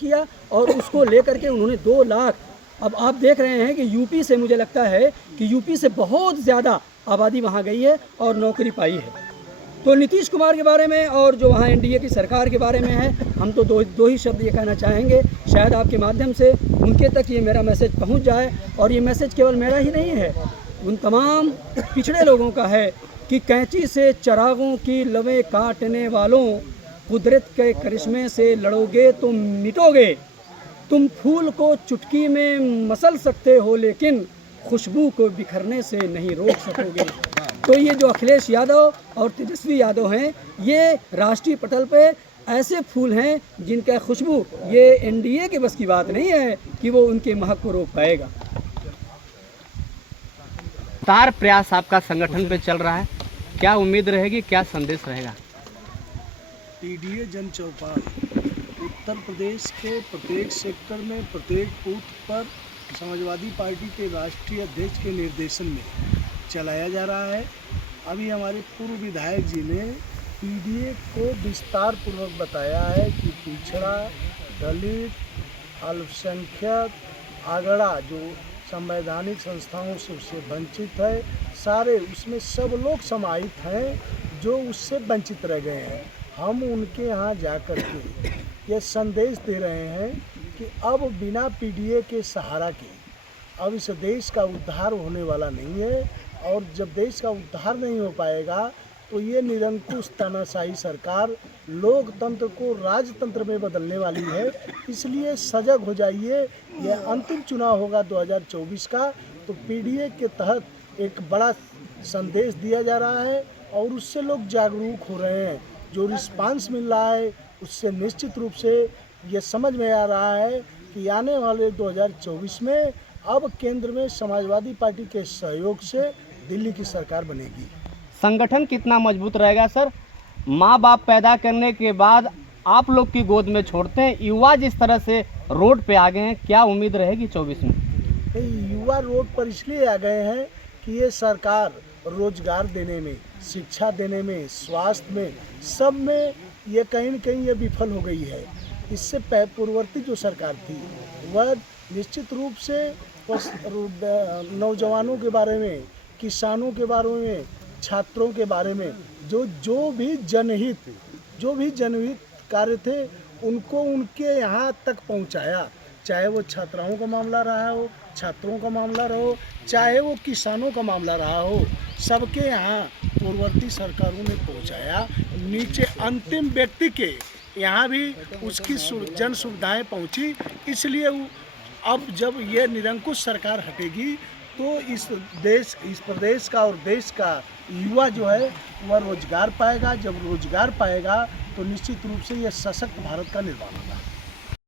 किया और उसको लेकर के उन्होंने 2 लाख। अब आप देख रहे हैं कि यूपी से, मुझे लगता है कि यूपी से बहुत ज़्यादा आबादी वहाँ गई है और नौकरी पाई है। तो नीतीश कुमार के बारे में और जो वहाँ एनडीए की सरकार के बारे में है, हम तो दो ही शब्द ये कहना चाहेंगे, शायद आपके माध्यम से उनके तक ये मेरा मैसेज पहुँच जाए। और ये मैसेज केवल मेरा ही नहीं है, उन तमाम पिछड़े लोगों का है कि कैंची से चरागों की लवें काटने वालों, कुदरत के करिश्मे से लड़ोगे तो मिटोगे। तुम फूल को चुटकी में मसल सकते हो लेकिन खुशबू को बिखरने से नहीं रोक सकोगे। तो ये जो अखिलेश यादव और तेजस्वी यादव हैं, ये राष्ट्रीय पटल पे ऐसे फूल हैं जिनका खुशबू ये एनडीए के बस की बात नहीं है कि वो उनके महक को रोक पाएगा। तार प्रयास आपका संगठन पे चल रहा है, क्या उम्मीद रहेगी, क्या संदेश रहेगा? पीडीए जन चौपाल उत्तर प्रदेश के प्रत्येक सेक्टर में, प्रत्येक बूथ पर समाजवादी पार्टी के राष्ट्रीय अध्यक्ष के निर्देशन में चलाया जा रहा है। अभी हमारे पूर्व विधायक जी ने पीडीए को विस्तार पूर्वक बताया है कि पिछड़ा, दलित, अल्पसंख्यक, अगड़ा जो संवैधानिक संस्थाओं से उससे वंचित है, सारे उसमें सब लोग समाहित हैं जो उससे वंचित रह गए हैं। हम उनके यहाँ जाकर के ये संदेश दे रहे हैं कि अब बिना पीडीए के सहारा के अब इस देश का उद्धार होने वाला नहीं है। और जब देश का उद्धार नहीं हो पाएगा तो ये निरंकुश तानाशाही सरकार लोकतंत्र को राजतंत्र में बदलने वाली है। इसलिए सजग हो जाइए। यह अंतिम चुनाव होगा 2024 का, तो पीडीए के तहत एक बड़ा संदेश दिया जा रहा है और उससे लोग जागरूक हो रहे हैं। जो रिस्पांस मिल रहा है उससे निश्चित रूप से ये समझ में आ रहा है कि आने वाले 2024 में अब केंद्र में समाजवादी पार्टी के सहयोग से दिल्ली की सरकार बनेगी। संगठन कितना मजबूत रहेगा सर? माँ बाप पैदा करने के बाद आप लोग की गोद में छोड़ते हैं, युवा जिस तरह से रोड पे आ गए हैं, क्या उम्मीद रहेगी 24 में? युवा रोड पर इसलिए आ गए हैं कि ये सरकार रोजगार देने में, शिक्षा देने में, स्वास्थ्य में, सब में ये कहीं न कहीं ये विफल हो गई है। इससे पूर्ववर्ती जो सरकार थी वह निश्चित रूप से नौजवानों के बारे में, किसानों के बारे में, छात्रों के बारे में जो भी जनहित कार्य थे उनको उनके यहाँ तक पहुँचाया। चाहे वो छात्राओं का मामला रहा हो, छात्रों का मामला रहो, चाहे वो किसानों का मामला रहा हो, सबके यहाँ पूर्ववर्ती सरकारों ने पहुँचाया। नीचे अंतिम व्यक्ति के यहाँ भी उसकी जन सुविधाएँ पहुँची। इसलिए अब जब ये निरंकुश सरकार हटेगी तो इस प्रदेश का और देश का युवा जो है वह रोजगार पाएगा। जब रोजगार पाएगा तो निश्चित रूप से यह सशक्त भारत का निर्माण होगा।